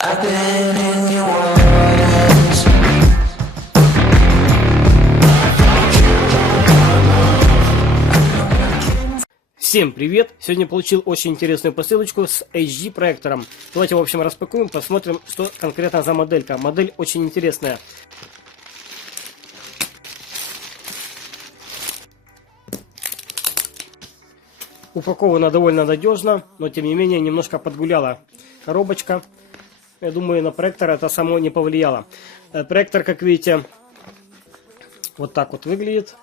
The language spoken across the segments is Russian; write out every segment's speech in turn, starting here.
I've been in your waters. Всем привет! Сегодня получил очень интересную посылочку с HD проектором. Давайте, в общем, распакуем, посмотрим, что конкретно за моделька. Модель очень интересная. Упакована довольно надежно, но тем не менее немножко подгуляла коробочка. Я думаю, на проектор это само не повлияло. Проектор, как видите, вот так вот выглядит.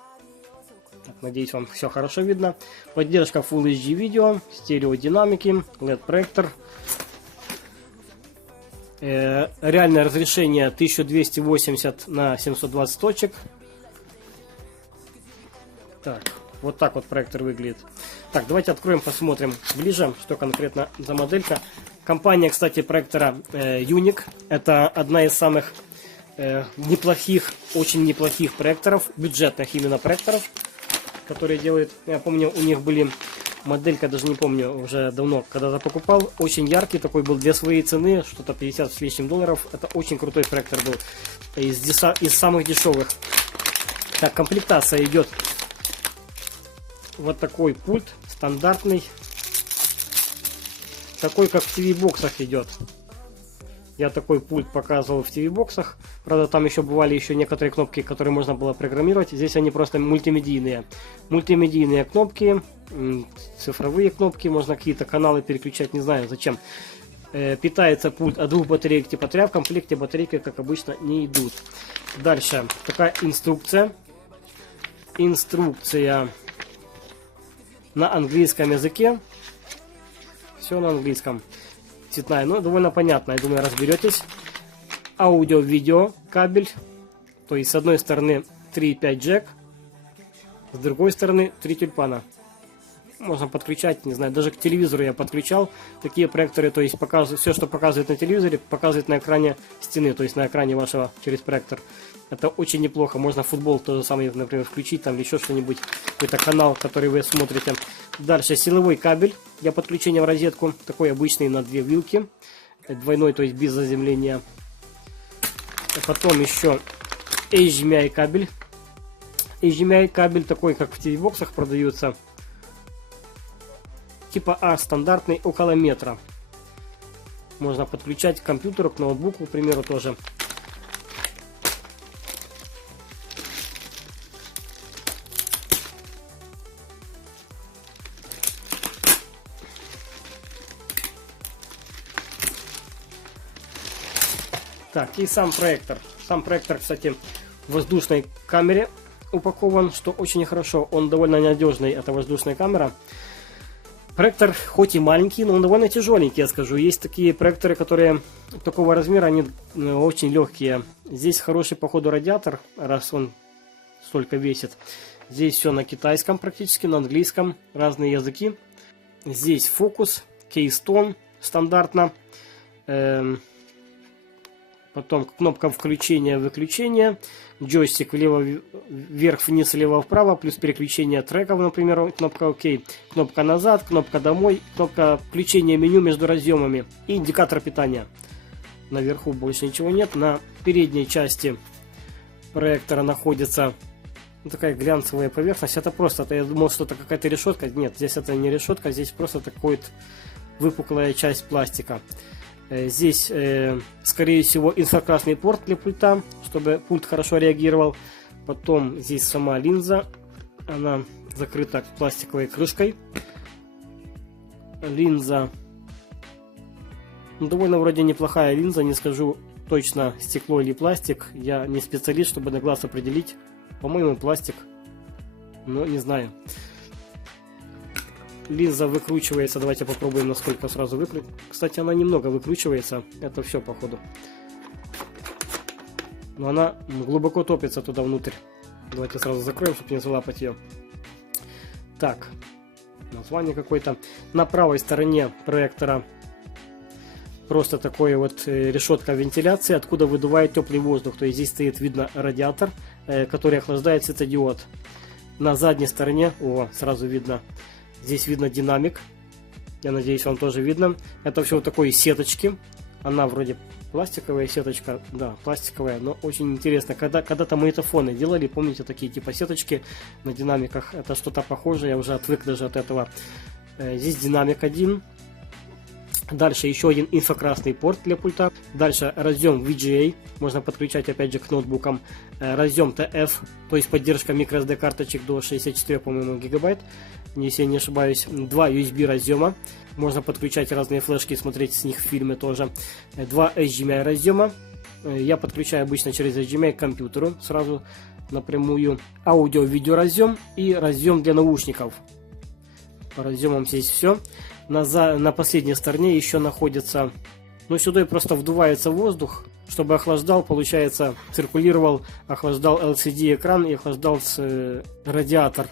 Надеюсь, вам все хорошо видно. Поддержка Full HD видео, стереодинамики, LED проектор. Реальное разрешение 1280 на 720 точек. Так, вот так вот проектор выглядит. Так, давайте откроем, посмотрим ближе, что конкретно за моделька. Компания, кстати, проектора Unique. Это одна из самых неплохих, очень неплохих проекторов, бюджетных именно проекторов, которые делают. Я помню, у них были моделька, даже не помню, уже давно когда-то покупал. Очень яркий такой был для своей цены, что-то 50 с лишним долларов. Это очень крутой проектор был, из самых дешевых. Так, комплектация идет. Вот такой пульт, стандартный. Такой, как в TV-боксах идет. Я такой пульт показывал в TV-боксах. Правда, там еще бывали еще некоторые кнопки, которые можно было программировать. Здесь они просто мультимедийные. Мультимедийные кнопки, цифровые кнопки. Можно какие-то каналы переключать, не знаю зачем. Питается пульт от двух батареек типа 3. В комплекте батарейки, как обычно, не идут. Дальше такая инструкция. Инструкция на английском языке. Все на английском. Цветная, но довольно понятно, я думаю, разберетесь. Аудио-видео кабель. То есть с одной стороны 3.5 джек, с другой стороны 3 тюльпана. Можно подключать, не знаю, даже к телевизору я подключал такие проекторы, то есть показывает, все, что показывает на телевизоре, показывает на экране стены, то есть на экране вашего через проектор. Это очень неплохо. Можно футбол то же самое, например, включить там или еще что-нибудь, какой-то канал, который вы смотрите. Дальше силовой кабель для подключения в розетку, такой обычный на 2 вилки, двойной, то есть без заземления. Потом еще HDMI кабель. HDMI кабель такой, как в TV-боксах продаются. Типа А, стандартный, около метра. Можно подключать к компьютеру, к ноутбуку, к примеру, тоже. Так, и сам проектор. Сам проектор, кстати, в воздушной камере упакован, что очень хорошо. Он довольно надежный, это воздушная камера. Проектор хоть и маленький, но он довольно тяжеленький, я скажу. Есть такие проекторы, которые такого размера, они очень легкие. Здесь хороший, походу, радиатор, раз он столько весит. Здесь все на китайском практически, на английском, разные языки. Здесь фокус, кейстон стандартно. Потом кнопка включения-выключения, джойстик вверх-вниз, лево-вправо, плюс переключение треков, например, кнопка ОК, кнопка назад, кнопка домой, кнопка включения меню между разъемами и индикатор питания. Наверху больше ничего нет. На передней части проектора находится такая глянцевая поверхность. Это просто, я думал, что это какая-то решетка. Нет, здесь это не решетка, здесь просто такой выпуклая часть пластика. Здесь, скорее всего, инфракрасный порт для пульта, чтобы пульт хорошо реагировал. Потом здесь сама линза, она закрыта пластиковой крышкой. Линза, довольно вроде неплохая линза, не скажу точно, стекло или пластик. Я не специалист, чтобы на глаз определить. По-моему, пластик, но не знаю. Линза выкручивается. Давайте попробуем, насколько сразу выкрутить. Кстати, она немного выкручивается. Это все, походу. Но она глубоко топится туда внутрь. Давайте сразу закроем, чтобы не залапать ее. Так. Название какое-то. На правой стороне проектора просто такой вот решетка вентиляции, откуда выдувает теплый воздух. То есть здесь стоит, видно, радиатор, который охлаждает светодиод. На задней стороне, сразу видно, здесь видно динамик. Я надеюсь, вам тоже видно. Это все вот такой сеточки. Она вроде пластиковая сеточка, да, пластиковая, но очень интересно. Когда-то магнитофоны делали, помните, такие типа сеточки на динамиках, это что-то похожее, я уже отвык даже от этого. Здесь динамик один. Дальше еще один инфракрасный порт для пульта. Дальше разъем VGA, можно подключать опять же к ноутбукам. Разъем TF, то есть поддержка microSD карточек до 64, по-моему, гигабайт, если я не ошибаюсь. 2 USB разъема, можно подключать разные флешки, смотреть с них фильмы тоже. 2 HDMI разъема, я подключаю обычно через HDMI к компьютеру сразу напрямую. Аудио-видео разъем и разъем для наушников. По разъемам здесь все. На последней стороне еще находится, ну сюда просто вдувается воздух, чтобы охлаждал, получается, циркулировал, охлаждал LCD экран и охлаждал радиатор.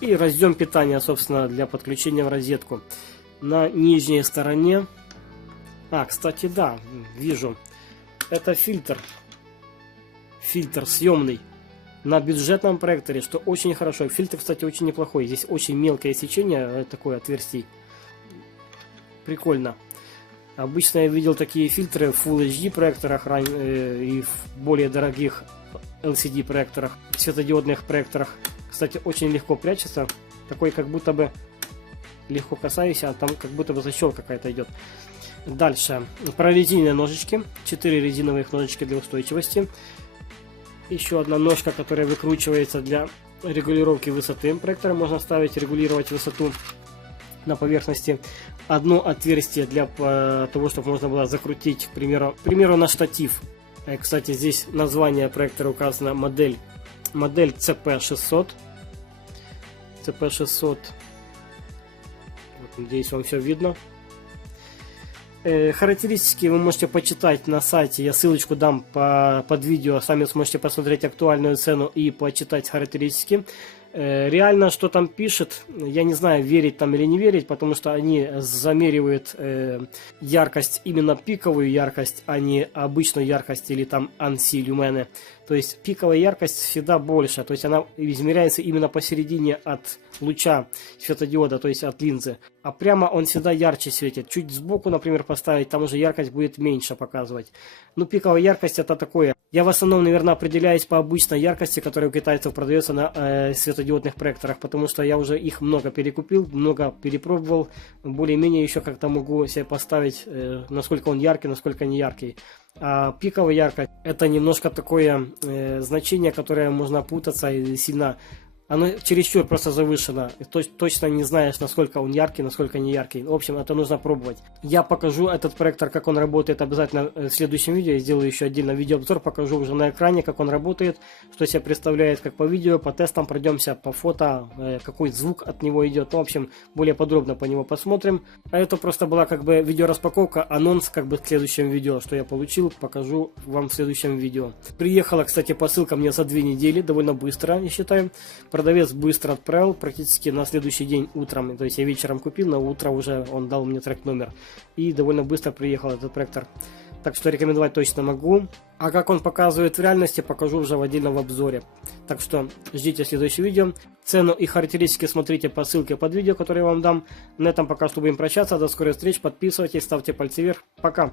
И разъем питания, собственно, для подключения в розетку. На нижней стороне, кстати, да, вижу, это фильтр съемный. На бюджетном проекторе, что очень хорошо. Фильтр, кстати, очень неплохой. Здесь очень мелкое сечение, такое отверстий. Прикольно. Обычно я видел такие фильтры в Full HD проекторах и в более дорогих LCD проекторах, светодиодных проекторах. Кстати, очень легко прячется. Такой, как будто бы легко касаюсь, а там как будто бы защелка какая-то идет. Дальше. Прорезиненные ножички. 4 резиновых ножички для устойчивости. Еще одна ножка, которая выкручивается для регулировки высоты проектора. Можно ставить, регулировать высоту на поверхности. Одно отверстие для того, чтобы можно было закрутить, к примеру, на штатив. Кстати, здесь название проектора указано, модель CP600. CP600. Надеюсь, вам все видно. Характеристики вы можете почитать на сайте, я ссылочку дам под видео, сами сможете посмотреть актуальную цену и почитать характеристики. Реально, что там пишет, я не знаю, верить там или не верить, потому что они замеривают яркость, именно пиковую яркость, а не обычную яркость или там ANSI люмены. То есть пиковая яркость всегда больше, то есть она измеряется именно посередине от луча светодиода, то есть от линзы. А прямо он всегда ярче светит. Чуть сбоку, например, поставить, там уже яркость будет меньше показывать. Ну, пиковая яркость это такое. Я в основном, наверное, определяюсь по обычной яркости, которая у китайцев продается на светодиодных проекторах, потому что я уже их много перекупил, много перепробовал. Более-менее еще как-то могу себе поставить, насколько он яркий, насколько не яркий. А пиковая яркость это немножко такое значение, которое можно путаться и сильно... Оно чересчур просто завышено. Точно не знаешь, насколько он яркий, насколько не яркий. В общем, это нужно пробовать. Я покажу этот проектор, как он работает, обязательно в следующем видео. Я сделаю еще отдельно видеообзор, покажу уже на экране, как он работает, что себя представляет, как по видео, по тестам пройдемся, по фото, какой звук от него идет. В общем, более подробно по нему посмотрим. А это просто была как бы видеораспаковка, анонс как бы к следующему видео, что я получил, покажу вам в следующем видео. Приехала, кстати, посылка мне за 2 недели, довольно быстро, я считаю. Продавец быстро отправил, практически на следующий день утром, то есть я вечером купил, на утро уже он дал мне трек-номер. И довольно быстро приехал этот проектор. Так что рекомендовать точно могу. А как он показывает в реальности, покажу уже в отдельном обзоре. Так что ждите следующее видео. Цену и характеристики смотрите по ссылке под видео, которое я вам дам. На этом пока что будем прощаться. До скорых встреч. Подписывайтесь, ставьте пальцы вверх. Пока.